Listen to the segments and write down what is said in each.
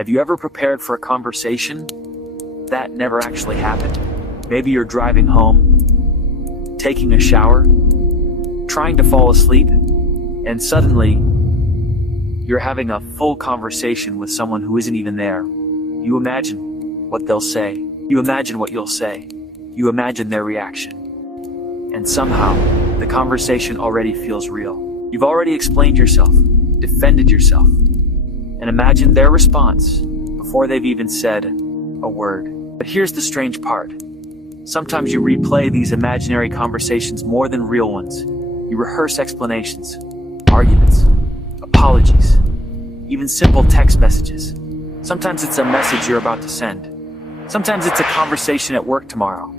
Have you ever prepared for a conversation that never actually happened? Maybe you're driving home, taking a shower, trying to fall asleep, and suddenly you're having a full conversation with someone who isn't even there. You imagine what they'll say. You imagine what you'll say. You imagine their reaction. And somehow, the conversation already feels real. You've already explained yourself, defended yourself, and imagined their response before they've even said a word. But here's the strange part. Sometimes you replay these imaginary conversations more than real ones. You rehearse explanations, arguments, apologies, even simple text messages. Sometimes it's a message you're about to send. Sometimes it's a conversation at work tomorrow.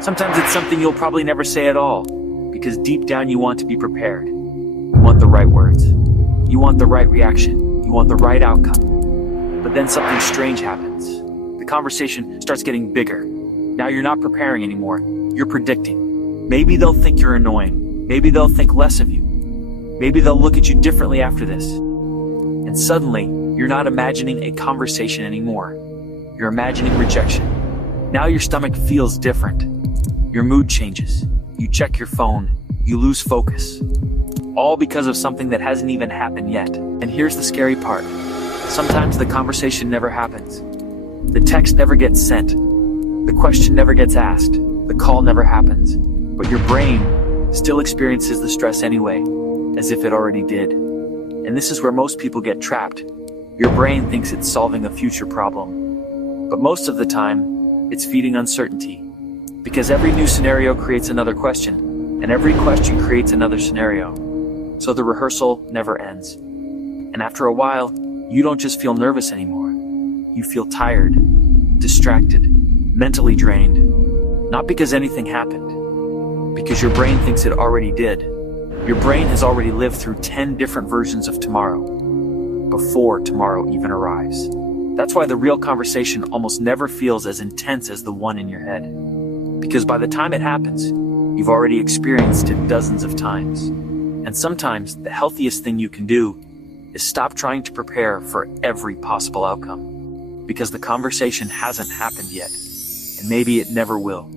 Sometimes it's something you'll probably never say at all, because deep down you want to be prepared. You want the right words. You want the right reaction. You want the right outcome. But then something strange happens. The conversation starts getting bigger. Now you're not preparing anymore. You're predicting. Maybe they'll think you're annoying. Maybe they'll think less of you. Maybe they'll look at you differently after this. And suddenly, you're not imagining a conversation anymore. You're imagining rejection. Now your stomach feels different. Your mood changes. You check your phone. You lose focus. All because of something that hasn't even happened yet. And here's the scary part. Sometimes the conversation never happens. The text never gets sent. The question never gets asked. The call never happens. But your brain still experiences the stress anyway, as if it already did. And this is where most people get trapped. Your brain thinks it's solving a future problem. But most of the time, it's feeding uncertainty. Because every new scenario creates another question, and every question creates another scenario. So the rehearsal never ends. And after a while, you don't just feel nervous anymore. You feel tired, distracted, mentally drained. Not because anything happened, because your brain thinks it already did. Your brain has already lived through 10 different versions of tomorrow, before tomorrow even arrives. That's why the real conversation almost never feels as intense as the one in your head. Because by the time it happens, you've already experienced it dozens of times. And sometimes the healthiest thing you can do is stop trying to prepare for every possible outcome. Because the conversation hasn't happened yet, and maybe it never will.